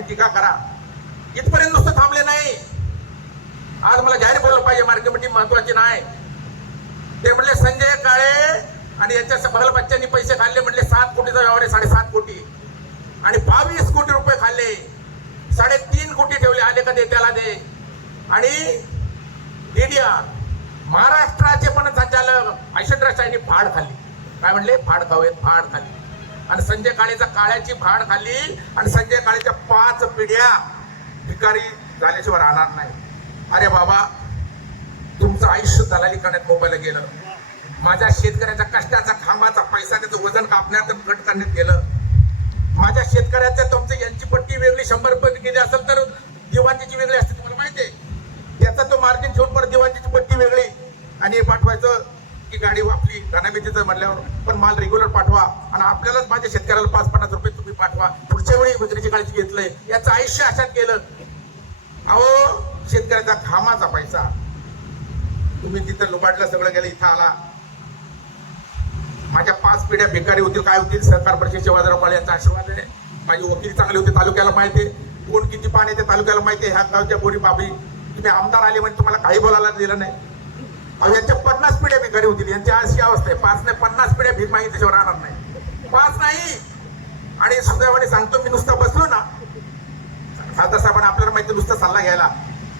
तुम्ही टीका करा. इथपर्यंत नुसतं थांबले नाही. आज मला जाहीर बोललं पाहिजे मार्केट कमिटी महत्वाची नाही. ते म्हणले संजय काळे आणि यांच्या बगल बच्च्यांनी पैसे खाल्ले म्हणले सात कोटीचा व्यवहार आहे साडेसात कोटी. आणि बावीस कोटी रुपये खाल्ले. साडेतीन कोटी ठेवले आले का दे त्याला दे. आणि डीडीआर महाराष्ट्राचे पण संचालक ऐश्वर्या यांनी फाड खाल्ली. काय म्हणले? फाड खावेत फाड खाल्ली. आणि संजय काळेचा काळ्याची भाड खाल्ली आणि संजय काळेच्या पाच पिढ्या भिकारी झाल्याशिवाय राहणार नाही. अरे बाबा तुमचं आयुष्य दलाली करण्यात मोबाईल गेलं. माझ्या शेतकऱ्याच्या कष्टाचा खांबाचा पैसा त्याचं वजन कापण्यात आणि कट करण्यात गेलं. माझ्या शेतकऱ्याच्या तुमची यांची पट्टी वेगळी शंभर रुपये गेली असेल तर दिवाणीची वेगळी असते तुम्हाला माहिती आहे. त्याचा तो मार्जिन ठेवून परत दिवाणीची पट्टी वेगळी. आणि हे पाठवायचं की गाडी वापली घनामितीचं म्हणल्यावर पण माल रेग्युलर पाठवा आणि आपल्यालाच माझ्या शेतकऱ्याला पाच पन्नास रुपये तुम्ही पाठवा. पुढच्या वेळी विक्रीची काळजी घेतलंय. याचं आयुष्य अशात केलं अहो शेतकऱ्याचा घामाचा पैसा. तुम्ही तिथं लुबाडलं सगळं गेलं इथं आला. माझ्या पाच पिढ्या भिकारी होतील काय होतील सहकार परिषद शिवाजीराव काळे यांचा आशीर्वाद आहे. माझे वकील चांगले होते तालुक्याला माहिती कोण किती पाणी ते तालुक्याला माहिती ह्या गावच्या बोरी बाबी. तुम्ही आमदार आले म्हणजे तुम्हाला काही बोलायला दिलं नाही. यांच्या पन्नास पिढ्या भिकारी होतील. यांची अशी अवस्था आहे. पाच नाही पन्नास पिढ्या भीक त्याच्यावर राहणार नाही. पाच नाही. आणि सुदैवाने सांगतो मी नुसता बसलो ना खासदार साहेबांना आपल्याला माहिती नुसता सल्ला घ्यायला.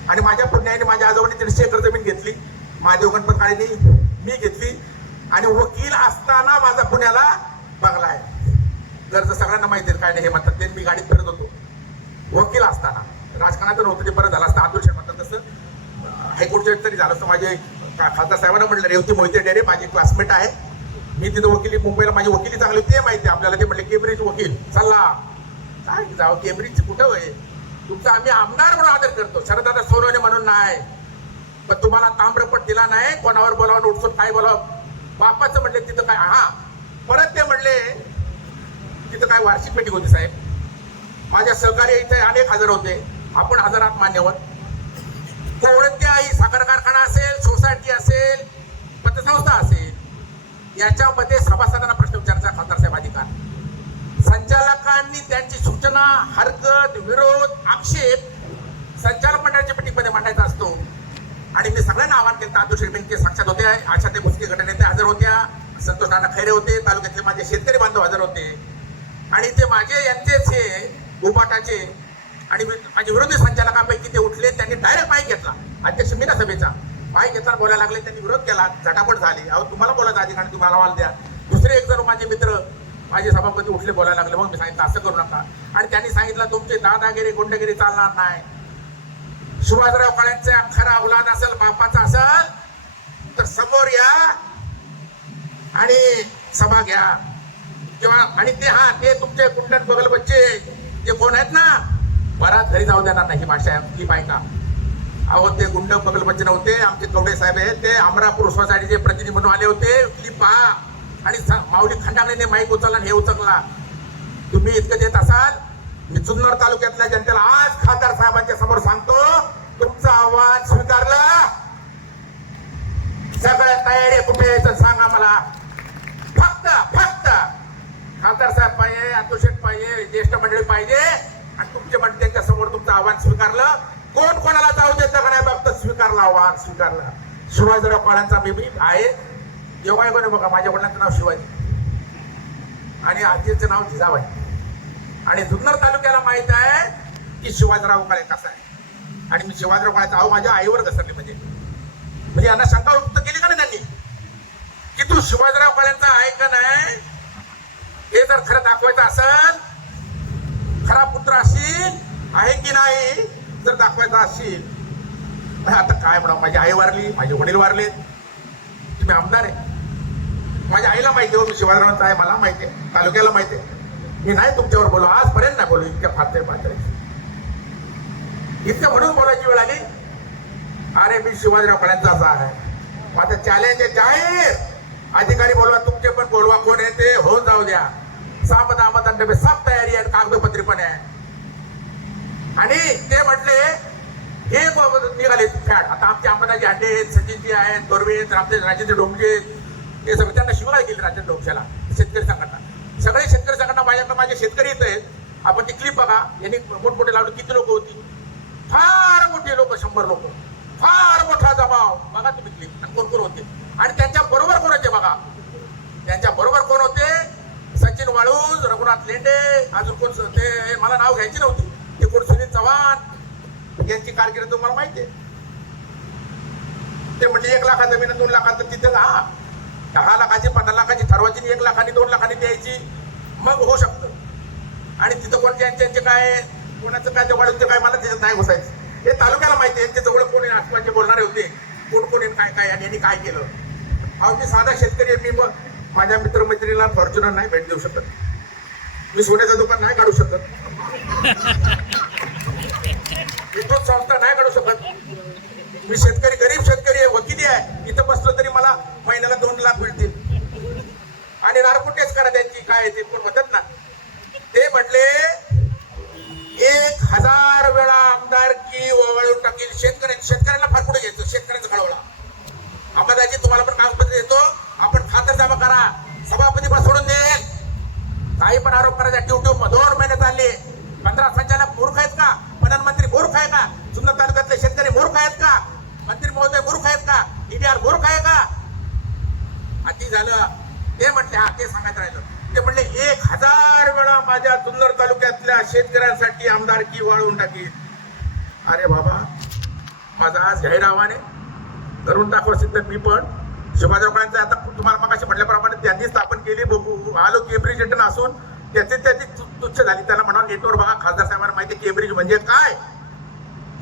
आणि माझ्या पुण्याने माझ्या आजोबांनी दीडशे एकर जमीन घेतली. माझ्या गणपत काळेनी मी घेतली. आणि वकील असताना माझा पुण्याला बंगला आहे. गरज सगळ्यांना माहिती काय नाही हे म्हणतात. ते मी गाडीत फिरत होतो. वकील असताना. राजकारणात नव्हतं ते बरं झालं असतं आदर्श शेठ म्हणतात तसं. हायकोर्टच्या तरी झालं असतं. माझे खासदार साहेबांना म्हटलं रेवती मोहिते डेरे माझे क्लासमेट आहे. मी तिथं वकिली मुंबईला माझी वकिली चांगली ते माहिती आहे आपल्याला. ते म्हटले केम्ब्रिज वकील. चला. काय जाव केम्ब्रिज कुठं होय? तुमचा आम्ही आमदार म्हणून आदर करतो. शरदादा सोनवणे म्हणून नाही. पण तुम्हाला ताम्रपट दिला नाही कोणावर बोलावं उठसून काय बोलावं? बापाचं म्हटले तिथं काय हा. परत ते म्हणले तिथं काय वार्षिक मीटिंग होती साहेब. माझ्या सहकार्य इथे अनेक हजार होते. आपण हजारात मान्यवर. कोणत्याही साखर कारखाना असेल सोसायटी असेल पतसंस्था असेल याच्यामध्ये सभासदांना प्रश्न विचारायचा खासदार साहेब अधिकार. संचालकांनी त्यांची सूचना हरकत विरोध आक्षेप संचालक मंडळाच्या मिटिंगमध्ये मांडायचा असतो. आणि मी सगळ्यांना आवाहन केलं तातू बेनके साक्षात होते आशा ते मुस्लिम गटनेते हजर होत्या संतोष नाना खैरे होते तालुक्यातले माझे शेतकरी बांधव हजर होते. आणि ते माझे यांचेच हे उपाटाचे आणि माझे विरोधी संचालकांपैकी ते उठले त्यांनी डायरेक्ट पाय घेतला. अध्यक्ष मीना सभेचा. पाय घेताना बोलायला लागले त्यांनी विरोध केला. झटापट झाली. अहो तुम्हाला बोलायचा अधिकार कारण तुम्हाला वाल द्या. दुसरे एक जर माझे मित्र माझे सभापती उठले बोलायला लागले. मग मी सांगितलं असं करू नका. आणि त्यांनी सांगितलं तुमचे दादागिरी गुंडगिरी चालणार नाही. शिवाजीराव काळ्यांचा खरा औलाद असेल बापाचा असेल तर समोर या आणि सभा घ्या. किंवा आणि ते हा ते तुमचे कुंडन बगल बच्चे जे कोण आहेत ना बराच घरी जाऊ देणार नाही ही भाषा आहे, ही बायका. अहो ते गुंड बगल नव्हते आमचे कवडे साहेब आहेत ते अमरापूर सोसायटीचे प्रतिनिधी म्हणून आले होते. क्लिप पहा. आणि माऊली खंडागणीने माईक उचलला आणि हे उचलला. तुम्ही इतकं देत असाल मी जुन्नर तालुक्यातल्या जनतेला आज खासदार साहेबांच्या समोर सांगतो तुमचं आवाज स्वीकारला. सगळ्या तयारी कुठे यायचं सांगा मला. फक्त फक्त. खासदार साहेब पाहिजे अतुशेठ पाहिजे ज्येष्ठ मंडळी पाहिजे. आणि तुमचे मंडळी त्यांच्यासमोर तुमचं आव्हान स्वीकारलं. कोण कोणाला जाऊ देतं का नाही बाबत स्वीकारलं आव्हान स्वीकारलं. शिवाजीराव पाडांचा मी मी आहे. जेव्हा कोणी बघा माझ्या वडिलांचं नाव शिवाजी. आणि आजीचं नाव जिजाबाई. आणि जुन्नर तालुक्याला माहीत आहे की शिवाजीराव काळे कसा आहे. आणि मी शिवाजीराव काळेचा आहो माझ्या आईवर घसरले म्हणजे. म्हणजे यांना शंका व्यक्त केली का नाही त्यांनी? की तू शिवाजीराव काळ्यांचा आहे का नाही? हे जर खरं दाखवायचं असेल खरा पुत्र असेल आहे की नाही जर दाखवायचा असेल. आता काय म्हणा माझी आई वारली माझे वडील वारले. तुम्ही आमदार आहे. माझ्या आईला माहिती हो मी शिवाजीरावांचा आहे मला माहिती आहे तालुक्याला माहिती आहे. मी नाही तुमच्यावर बोलू आजपर्यंत नाही बोलू इतक्या फारते पातळी इतकं म्हणून बोलायची वेळ आली. अरे मी शिवाजीराव फळ्यांचाच आहे. माझं चॅलेंज आहे जाहीर. अधिकारी बोलवा तुमचे पण बोलवा कोण आहे ते होऊन जाऊ द्या. सामत आमत अंडे सब तयारी आहे कागदोपत्री पण आहे आणि ते म्हटले हे निघाले फॅट. आता आमचे अंबादाजी हांडे आहेत सचिनजी आहेत दोर्वे आहेत आमचे राजेंद्र डोंगरे हे सगळे त्यांना शिवाय गेले राजेंद्र डोंगशाला शेतकरी संघटना. सगळे शेतकरी संघटना माझ्याकडे माझे शेतकरी येत आहेत. आपण ती क्लिप बघा. यांनी मोठमोठे लावले किती लोक होती? फार मोठी लोक शंभर लोक. फार मोठा जमाव बघा तुम्ही क्लिप आणि कोण कोण होते? आणि त्यांच्या बरोबर कोण होते बघा? त्यांच्या बरोबर कोण होते? सचिन वाळूज रघुनाथ लेंडे अजून कोण ते मला नाव घ्यायची नव्हती. ते कोण सुनील चव्हाण यांची कारकीर्द तुम्हाला माहिती आहे. ते म्हणजे एक लाखाचं जमीन दोन लाखाचं तिथे हा दहा लाखाची पंधरा लाखाची ठरवायची एक लाखाने दोन लाखाने द्यायची. मग होऊ शकतं. आणि तिथं कोण यांचे काय कोणाचं काय जवळ काय मला त्याच्यात नाही घुसायचं. हे तालुक्याला माहिती आहे. जवळ कोण आहे, आजूबाजूचे बोलणारे होते. कोण कोण आहे, काय काय? आणि यांनी काय केलं? अहो मी साधा शेतकरी आहे. मी मग माझ्या मित्रमैत्रिणीला फॉर्च्युनर नाही भेट देऊ शकत. मी सोन्याचं दुकान नाही काढू शकत. विद्युत संस्था नाही काढू शकत. मी शेतकरी गरीब शेतकरी आहे वकिली आहे. इथं बसलो तरी मला महिन्याला दोन लाख मिळतील. आणि नारकुटेच करा त्यांची काय ते पण म्हणतात ना. ते म्हटले एक हजार वेळा आमदार की ओवाळून टाकील. शेतकरी शेतकऱ्यांना फार पुढे घ्यायचं? शेतकऱ्यांचा कळवला अंबादाजी तुम्हाला पण कागदपत्र देतो. आपण खातर जमा करा. सभापती पण सोडून देईल काही पण आरोप करायचा. ट्यूब दोन महिने चालले. पंधरा संचालक मूर्ख आहेत का? प्रधानमंत्री मूर्ख आहे का? सुंदर तालुक्यातले शेतकरी मूर्ख आहेत का? मंत्री महोदय मूर्ख आहेत का? ईडीआर मूर्ख आहे का? अति झालं. ते म्हटले हा ते सांगत राहिलं. ते म्हणले एक हजार वेळा माझ्या सुंदर तालुक्यातल्या शेतकऱ्यांसाठी आमदारकी वाळवून टाकी अरे बाबा माझा आज जाहीर आव्हान करून टाकू असेल तर मी पण. शिवाजीरावांचं आता तुम्हाला मग म्हटल्याप्रमाणे त्यांनी स्थापन केली. बघू आलो केम्ब्रिज इंटर्न असून त्याची त्याची तुच्छ झाली. त्याला म्हणा नेटवर बघा खासदार साहेबांना माहिती आहे केम्ब्रिज म्हणजे काय?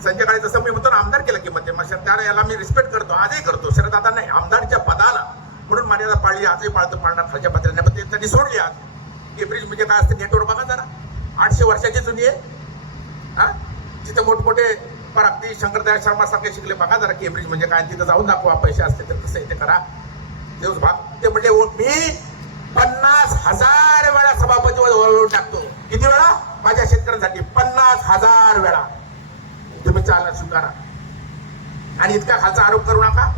संजय काळे जसं मी म्हणतो ना आमदार केलं की मध्ये मग त्याला याला मी रिस्पेक्ट करतो आजही करतो. शरद आता नाही आमदारच्या पदाला. म्हणून मर्यादा पाळली आजही पाळतो पाळणार खालच्या पत्राने पण ते त्यांनी सोडली आज. केम्ब्रिज म्हणजे काय असतं? नेटवर बघा जरा. आठशे वर्षाची जुनी आहे. हा? जिथे मोठमोठे प्राप्ती शंकरदयाळ शर्मा सारखे शिकले. बघा जरा केम्ब्रिज म्हणजे काय तिथं जाऊन दाखवा पैसे असते तर कसं आहे ते करा. देऊस भाग. ते म्हणले मी पन्नास हजार वेळा सभापती वळवून टाकतो. किती वेळा? माझ्या शेतकऱ्यांसाठी पन्नास हजार वेळा. तुम्ही चालना स्वीकारा. आणि इतका खालचा आरोप करू नका.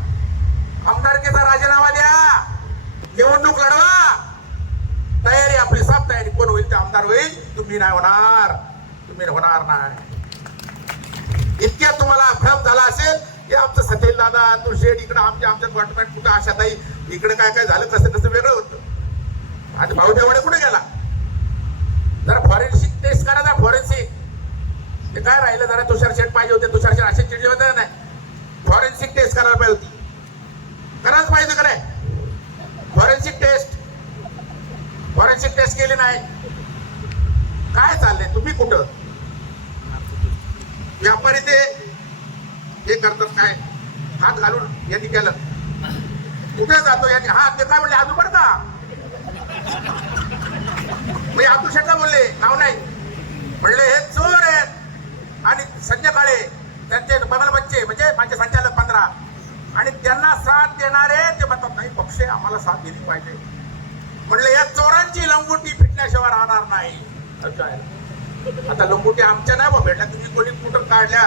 आमदारकीचा राजीनामा द्या. निवडणूक लढवा. तयारी आपली साफ तयारी. कोण होईल ते आमदार होईल. तुम्ही नाही होणार. तुम्ही होणार नाही. इतक्या तुम्हाला भ्रम झाला असेल की आमचं सतेल दादा तू शेठ इकडं आमच्या आमच्या गव्हर्नमेंट कुठं आशाताई इकडे काय काय झालं कसं कसं वेगळं होतं. आणि भाऊ देवाने कुठे गेला? जरा फॉरेन्सिक टेस्ट करा ना फॉरेन्सिक ते काय राहिलं जरा तुषार शेठ पाहिजे होते तुषार शेठ असे चिडले होते नाही? फॉरेन्सिक टेस्ट करायला पाहिजे होती. करायच पाहिजे का नाही? फॉरेन्सिक टेस्ट फॉरेन्सिक टेस्ट केली नाही. काय चाललंय? तुम्ही कुठं? दुपारी ते. हे करतात काय? हात घालून यांनी केलं कुठे जातो यांनी हा ते काय म्हणले? आजूबर का मी अब्दुल शेठला बोलले नाव नाही. म्हणले हे चोर आहेत. आणि संध्याकाळी त्यांचे बगल बच्चे म्हणजे माझे संचालक पंधरा आणि त्यांना साथ देणारे ते म्हणतात नाही पक्ष आम्हाला साथ दिली पाहिजे. म्हणले या चोरांची लंगोटी फिटल्याशिवाय राहणार नाही. अच्छा आता लंगोटी आमच्या नाही बा भेटल्या. तुम्ही कोणी कुठं काढल्या?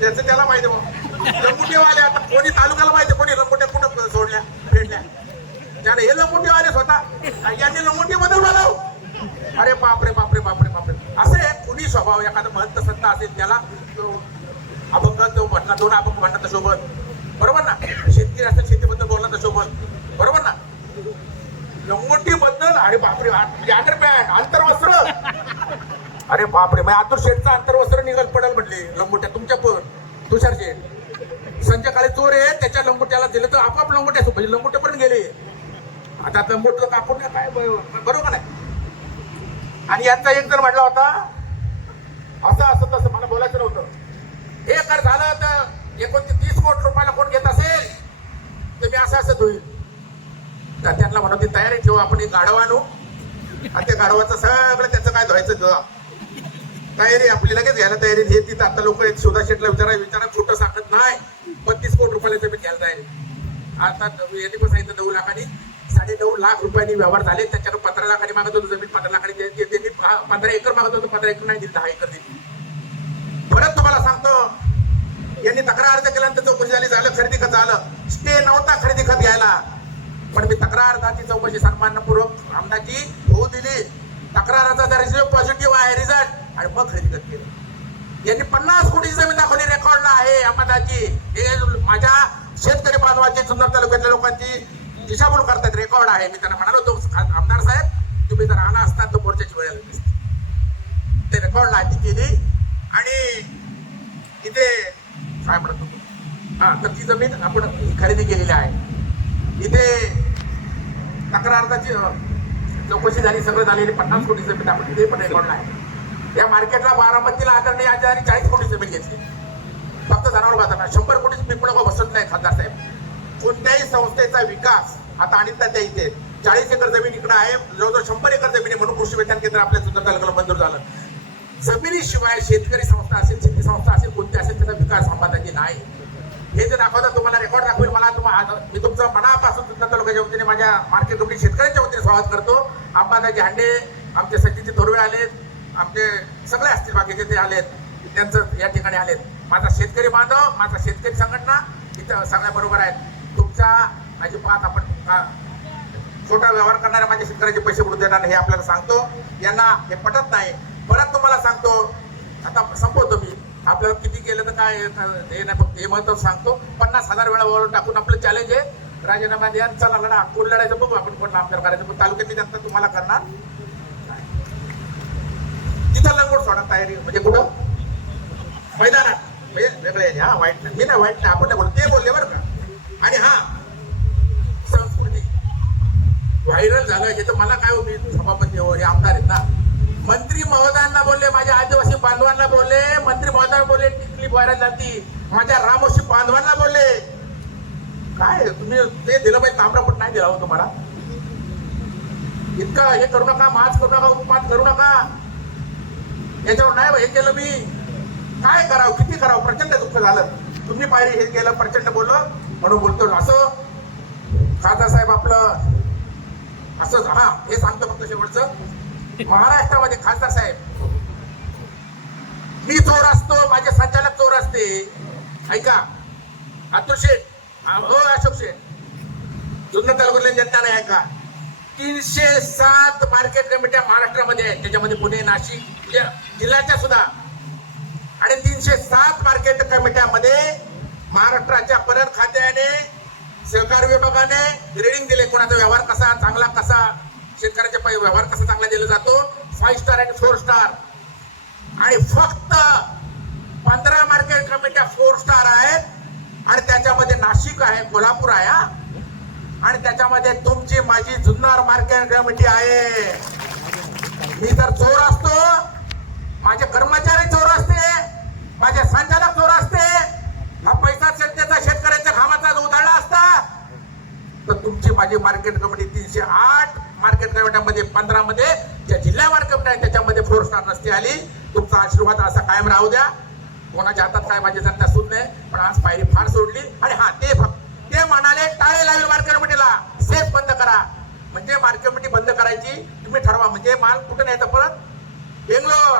त्याचं त्याला माहिती बा लंगोटीवाले आता कोणी तालुक्याला माहिती कोणी लंगोट्या कुठं सोडल्या भेटल्या त्याने हे लंगोटीवाले स्वतः. यांनी लंगोटी बदल बोलाव. अरे बापरे बापरे बापरे बापरे. असं कुणी स्वभाव एखादा महंत सत्ता असेल त्याला अभंग तो म्हटला दोन अभंग म्हटला तर सोबत बरोबर ना? शेतकरी असेल शेतीबद्दल बोलला तर सोबत बरोबर ना? लंगोटी बद्दल अरे बापरे म्हणजे अंडरपॅन्ट आंतरवस्त्र. अरे बापरे मग आतुर शेठचं अंतर्वस्त्र निघाल पडेल म्हटले. लंगोट्या तुमच्या पण. तुषार शेठ. संजय काळे चोर आहे त्याच्या लंगोट्याला दिलं तर आपोआप लंगोट्या म्हणजे लंगोटे पण गेले. आता लंगोटलं कापून काय बरोबर नाही. आणि यांचा एक जर म्हटला होता असं असं तसं मला बोलायचं नव्हतं. हे कर झालं तर एकोणतीस तीस कोटी रुपयाला कोण घेत असेल तर मी असं असं होईल तर त्यांना म्हणून ती तयारी ठेवू आपण एक गाढव आणू. आणि त्या गाढवाचं सगळं त्याचं काय धुवायचं धुवा. तयारी आपली लगेच घ्यायला तयारी. हे तिथं आता लोक शोधा शेटला विचारा विचारा खोटं सांगत नाही. बत्तीस कोटी रुपयाला जमीन घ्यायला तयारी. आता यांनी पण सांगितलं नऊ लाखांनी साडे नऊ लाख रुपयांनी व्यवहार झाले. त्याच्यावर पंधरा लाखांनी मागत होतो जमीन पंधरा लाखांनी त्यांनी पंधरा एकर मागत होतो पंधरा एकर नाही दिली दहा एकर दिली. परत तुम्हाला सांगतो यांनी तक्रार अर्ज केल्यानंतर चौकशी झाली झालं खरेदी खत झालं. स्टे नव्हता खरेदी खत घ्यायला. पण मी तक्रार अर्जाची चौकशी सन्मानपूर्वक आमदारची होऊ दिली. तक्रार जर रिझल्ट पॉझिटिव्ह आहे रिझल्ट आणि मग खरेदी करत केलं यांनी पन्नास कोटी जमीन दाखवली रेकॉर्डला आहे अहमदाची हे माझ्या शेतकरी बांधवाची जुन्नर तालुक्यातल्या लोकांची दिशाभूल करतात रेकॉर्ड आहे. मी त्यांना म्हणालो होतो आमदार साहेब तुम्ही जर आला असतात तर मोर्चाची वेळ ते रेकॉर्डला आधी केली आणि इथे काय म्हणत होतो हा तर ती जमीन आपण खरेदी केलेली आहे. इथे तक्रारदाची चौकशी झाली सगळं झालेली पन्नास कोटी जमीन आपण तिथे पण रेकॉर्डला आहे. या मार्केटला बारामतीला आदरणीय आचार्य चाळीस कोटी जमीन घेतली. फक्त जनावर बाजारात शंभर कोटी पिंपळ बसत नाही खासदार साहेब. कोणत्याही संस्थेचा विकास आता आणि त्या इथे. चाळीस एकर जमीन इकडे आहे जवळजवळ शंभर एकर जमीन आहे म्हणून कृषी विज्ञान केंद्र आपल्या सुंदर तालुक्याला मंजूर झालं. जमिनीशिवाय शेतकरी संस्था असेल शेती संस्था असेल कोणती असेल त्याचा विकास अंबादाची नाही. हे जे दाखवतात तुम्हाला रेकॉर्ड दाखवेल मला तुम्हाला मी तुमचं मनापासून सुंदर तालुक्याच्या वतीने माझ्या मार्केट कमिटी शेतकऱ्यांच्या वतीने स्वागत करतो. अंबादाजी हांडे आमचे सचिनचे थोरवे आले आमचे सगळे असतील बाकीचे ते आलेत. त्यांचं या ठिकाणी आलेत. माझा शेतकरी बांधव माझा शेतकरी संघटना इथं सगळ्या बरोबर आहेत. तुमच्या अजिबात आपण छोटा व्यवहार करणाऱ्या माझ्या शेतकऱ्याचे पैसे बुडू देणार हे आपल्याला सांगतो. यांना हे पटत नाही. परत तुम्हाला सांगतो. आता संपवतो मी. आपल्याला किती केलं तर काय हे नाही फक्त हे महत्त्व सांगतो. पन्नास हजार वेळा वर टाकून आपलं चॅलेंज आहे. राजीनामा द्या चला लढा. कोण लढायचं बघू आपण कोण आमदार करायचं. पण तालुक्यातली जनता तुम्हाला करणार. तिथं लंगोट सोडा तयारी. म्हणजे कुठं? मैदानात. म्हणजे वेगळे हा वाईट नाही. मी नाही वाईट नाही. आपण नाही बोलतो. ते बोलले बरं का? आणि हा संस्कृती. व्हायरल झालं. हे तर मला काय होती? सभापती हो हे आमदार आहेत ना. मंत्री महोदयांना बोलले माझ्या आदिवासी बांधवांना बोलले. मंत्री महोदयांना बोलले टिकली व्हायरल झाली माझ्या रामोशी बांधवांना बोलले. काय तुम्ही ते दिलं पाहिजे ताम्रपट नाही दिला हो तुम्हाला? इतका हे करू नका माच करू नका उपमात करू नका. याच्यावर नाही हे केलं मी. काय करावं? किती करावं? प्रचंड दुःख झालं. तुम्ही पाहिजे हे केलं प्रचंड बोललो. म्हणून बोलतो असं. खासदार साहेब आपलं असं हा हे सांगतो फक्त शेवटचं. महाराष्ट्रामध्ये खासदार साहेब मी चोर असतो माझे संचालक चोर असते. ऐका. अतुल शेठ. हा, हो अशोक शेठ. जुन्नर तालुक्यातल्या नाही ऐका. तीनशे सात मार्केट कमिट्या महाराष्ट्रामध्ये आहेत. त्याच्यामध्ये पुणे नाशिक जिल्ह्याच्या सुद्धा. आणि तीनशे सात मार्केट कमिट्यामध्ये महाराष्ट्राच्या पणन खात्याने सहकार विभागाने ग्रेडिंग दिले. कोणाचा व्यवहार कसा चांगला कसा? शेतकऱ्याच्या पै- व्यवहार कसा चांगला दिला जातो? फाईव्ह स्टार आणि फोर स्टार आणि फक्त पंधरा मार्केट कमिट्या फोर स्टार आहेत. आणि त्याच्यामध्ये नाशिक आहे कोल्हापूर आहे हा. आणि त्याच्यामध्ये तुमची माझी जुन्नर मार्केट कमिटी आहे. मी तर चोर असतो. माझे कर्मचारी चोर असते. माझे संचालक चोर असते. हा पैसा शेतकऱ्याचा शेतकऱ्याच्या घामाचा जो उधाळला असता तर तुमची माझी मार्केट कमिटी तीनशे आठ मार्केट कमिट्यामध्ये पंधरा मध्ये ज्या जिल्हा मार्केट कमिटी आहे त्याच्यामध्ये फोर स्टार नसते आली. तुमचा आशीर्वाद असा कायम राहू द्या. कोणाच्या हातात काय माझी जनता सुद्धा नाही पण आज पायरी फार सोडली. आणि हा ते फक्त ते म्हणाले टाळे लावेल मार्केट कमिटीला. सेफ बंद करा. म्हणजे मार्केट कमिटी बंद करायची तुम्ही ठरवा. म्हणजे माल कुठे न्यायचा परत? बेंगलोर.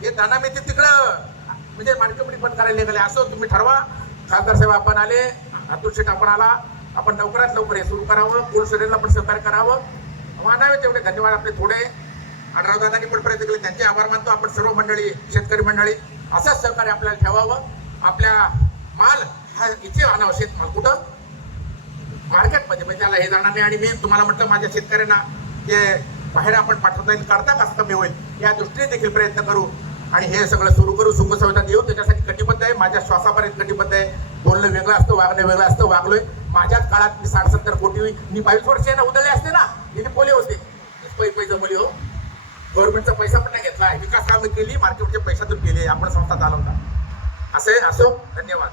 हे दाना मिळते तिकडं. म्हणजे मार्केट कमिटी बंद करायला निघाले. असो तुम्ही ठरवा. खासदार साहेब आपण आले. अतुल शेठ आपण आला. आपण लवकरात लवकर हे सुरू करावं. कोल्ड स्टोरेजला पण सहकार्य करावं. हो, मानावे तेवढे. धन्यवाद आपले थोडे. आढराव दादांनी पण प्रयत्न केले. त्यांचे आभार मानतो. आपण सर्व मंडळी शेतकरी मंडळी असंच सहकार्य आपल्याला ठेवावं. आपल्या माल हा इथे आणावा शेतमाल. कुठं? मार्केटमध्ये. म्हणजे त्याला हे जाणार नाही. आणि मी तुम्हाला म्हटलं माझ्या शेतकऱ्यांना जे बाहेर आपण पाठवता येईल करता कसं कमी होईल या दृष्टीने देखील प्रयत्न करू. आणि हे सगळं सुरू करू. सुखसंविधान देऊ. त्याच्यासाठी कटिबद्ध आहे. माझ्या श्वासापर्यंत कटिबद्ध आहे. बोलणं वेगळं असतं वागणं वेगळं असतं. वागलोय. माझ्याच काळात मी साठ सत्तर कोटी मी बावीस वर्ष ना उदळले असते ना. तिथे पोले होते. पै पैसे बोली हो गव्हर्नमेंटचा पैसा पण नाही घेतला. विकास कामं केली मार्केटच्या पैशातून केली. आपण संस्था चालवता. असे असो धन्यवाद.